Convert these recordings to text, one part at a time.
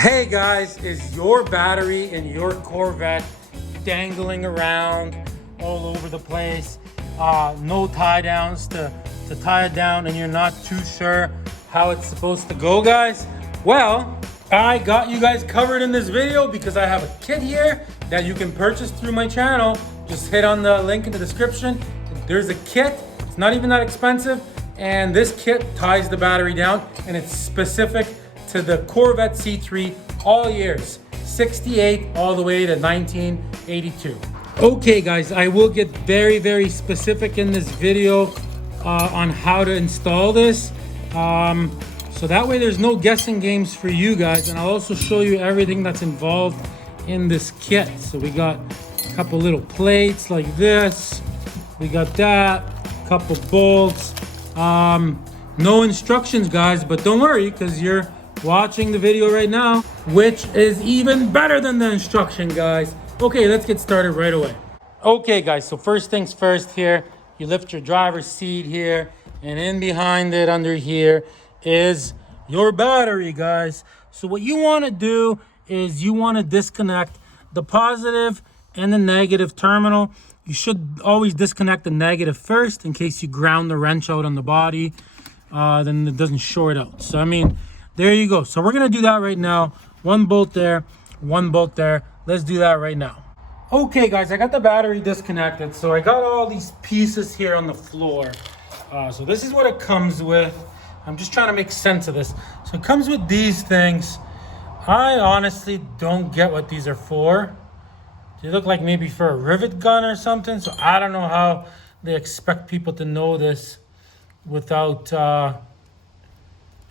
Hey guys, is your battery in your Corvette dangling around all over the place? No tie downs to tie it down, and you're not too sure how it's supposed to go, guys? Well, I got you guys covered in this video because I have a kit here that you can purchase through my channel. Just hit on the link in the description. There's a kit, it's not even that expensive, and this kit ties the battery down, and it's specific to the Corvette C3 all years, 68 all the way to 1982. Okay guys, I will get very specific in this video on how to install this. So that way there's no guessing games for you guys, and I'll also show you everything that's involved in this kit. So we got a couple little plates like this, we got that, a couple bolts, no instructions guys, but don't worry because you're watching the video right now, which is even better than the instruction, guys. Okay, let's get started right away. Okay guys, so first things first here, you lift your driver's seat here, and in behind it under here is your battery, guys. So what you want to do is you want to disconnect the positive and the negative terminal. You should always disconnect the negative first in case you ground the wrench out on the body, then it doesn't short out. So I mean, there you go. So we're gonna do that right now. One bolt there, one bolt there. Let's do that right now. Okay guys, I got the battery disconnected. So I got all these pieces here on the floor. So this is what it comes with. I'm just trying to make sense of this. So it comes with these things. I honestly don't get what these are for. They look like maybe for a rivet gun or something. So I don't know how they expect people to know this without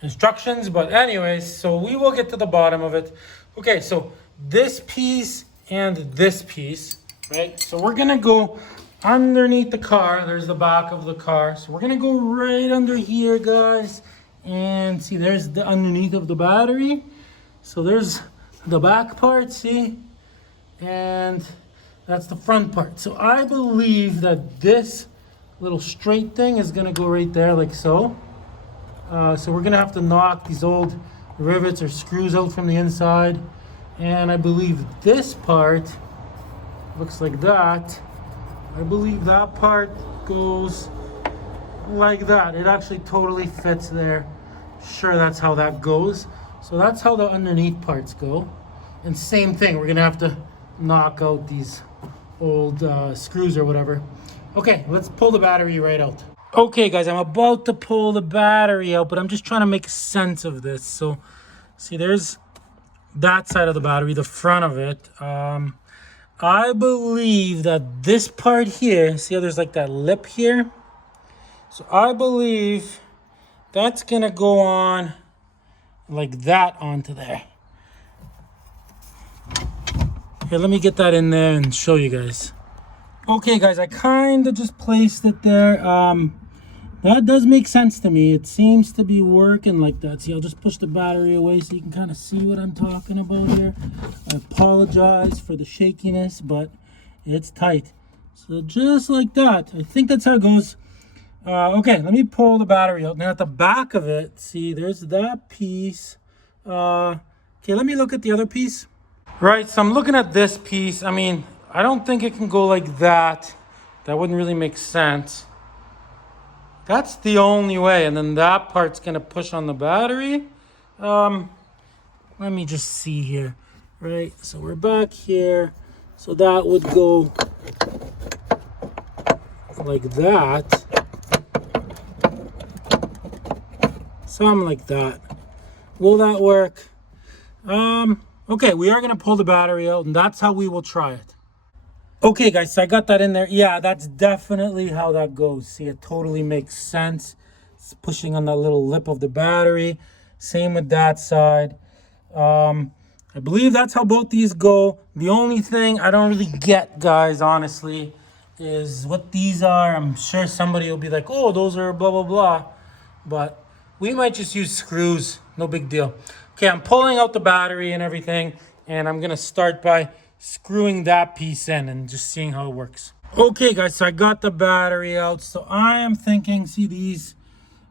instructions, but anyways, so we will get to the bottom of it. Okay, so this piece and this piece, right? So we're gonna go underneath the car. There's the back of the car. So we're gonna go right under here, guys. And see, there's the underneath of the battery. So there's the back part, see? And that's the front part. So I believe that this little straight thing is gonna go right there like so. So we're gonna have to knock these old rivets or screws out from the inside. And I believe this part looks like that. I believe that part goes like that. It actually totally fits there. Sure, that's how that goes. So that's how the underneath parts go. And same thing, we're gonna have to knock out these old screws or whatever. Okay, let's pull the battery right out. Okay guys, I'm about to pull the battery out, but I'm just trying to make sense of this. So see, there's that side of the battery, the front of it. I believe that this part here, see how there's like that lip here? So I believe that's gonna go on like that onto there. Here, let me get that in there and show you guys. Okay guys, I kind of just placed it there. That does make sense to me. It seems to be working like that. See, I'll just push the battery away so you can kind of see what I'm talking about here. I apologize for the shakiness, but it's tight. So just like that. I think that's how it goes. Okay, let me pull the battery out. Now at the back of it, see, there's that piece. Okay, let me look at the other piece. Right, so I'm looking at this piece. I mean, I don't think it can go like that. That wouldn't really make sense. That's the only way, and then that part's gonna push on the battery. Let me just see here, right? So we're back here. So that would go like that. Something like that. Will that work? Okay, we are gonna pull the battery out, and that's how we will try it. Okay guys, so I got that in there. Yeah, that's definitely how that goes. See, it totally makes sense. It's pushing on that little lip of the battery. Same with that side. I believe that's how both these go. The only thing I don't really get, guys, honestly, is what these are. I'm sure somebody will be like, oh, those are blah, blah, blah. But we might just use screws. No big deal. Okay, I'm pulling out the battery and everything, and I'm gonna start by screwing that piece in and just seeing how it works. Okay guys, so I got the battery out. So I am thinking, see these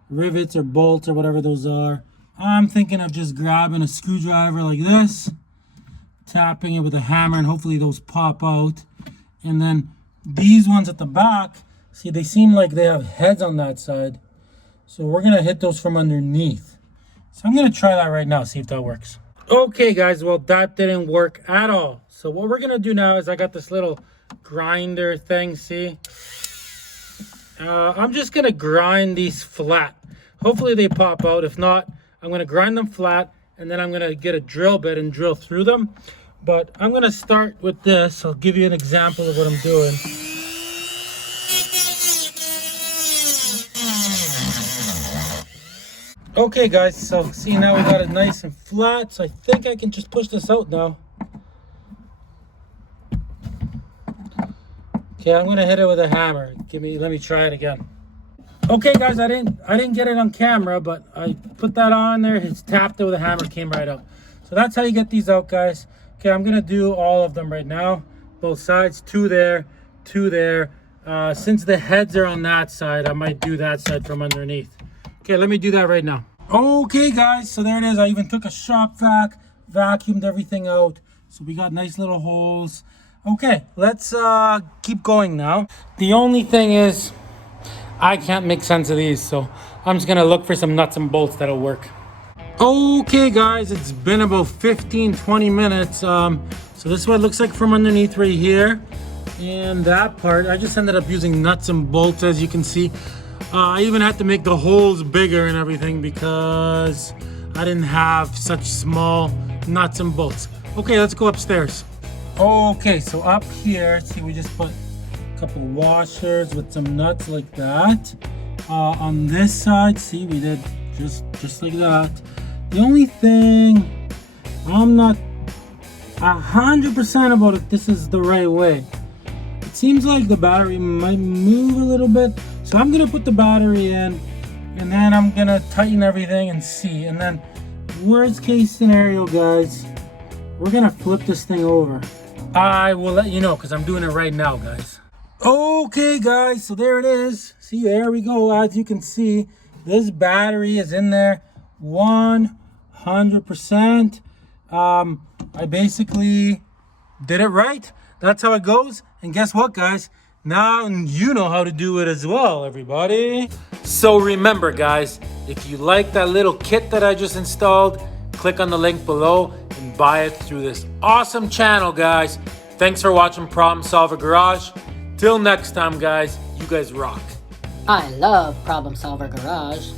rivets or bolts or whatever those are, I'm thinking of just grabbing a screwdriver like this, tapping it with a hammer, and hopefully those pop out. And then these ones at the back, see, they seem like they have heads on that side. So we're gonna hit those from underneath. So I'm gonna try that right now, see if that works. Okay guys, well that didn't work at all. So what we're gonna do now is I got this little grinder thing, see? I'm just gonna grind these flat. Hopefully they pop out. If not, I'm gonna grind them flat and then I'm gonna get a drill bit and drill through them. But I'm gonna start with this. I'll give you an example of what I'm doing. Okay guys, so see, now we got it nice and flat, so I think I can just push this out now. Okay, I'm gonna hit it with a hammer. Let me try it again. Okay guys, I didn't get it on camera, but I put that on there, it's tapped it with a hammer, came right out. So that's how you get these out, guys. Okay, I'm gonna do all of them right now. Both sides, two there, two there. Since the heads are on that side, I might do that side from underneath. Okay, let me do that right now. Okay guys, so there it is. I even took a shop vac, vacuumed everything out. So we got nice little holes. Okay, let's keep going now. The only thing is, I can't make sense of these, so I'm just gonna look for some nuts and bolts that'll work. Okay guys, it's been about 15-20 minutes. So this is what it looks like from underneath right here. And that part, I just ended up using nuts and bolts, as you can see. I even had to make the holes bigger and everything because I didn't have such small nuts and bolts. Okay, let's go upstairs. Okay, so up here, see, we just put a couple washers with some nuts like that. On this side, see, we did just like that. The only thing, I'm not 100% about if this is the right way. It seems like the battery might move a little bit. So I'm gonna put the battery in and then I'm gonna tighten everything and see. And then worst case scenario, guys, we're gonna flip this thing over. I will let you know because I'm doing it right now, guys. Okay guys, so there it is. See, there we go. As you can see, this battery is in there 100%. I basically did it right. That's how it goes. And guess what, guys? Now you know how to do it as well, everybody. So remember, guys, if you like that little kit that I just installed, click on the link below and buy it through this awesome channel, guys. Thanks for watching Problem Solver Garage. Till next time, guys, you guys rock. I love Problem Solver Garage.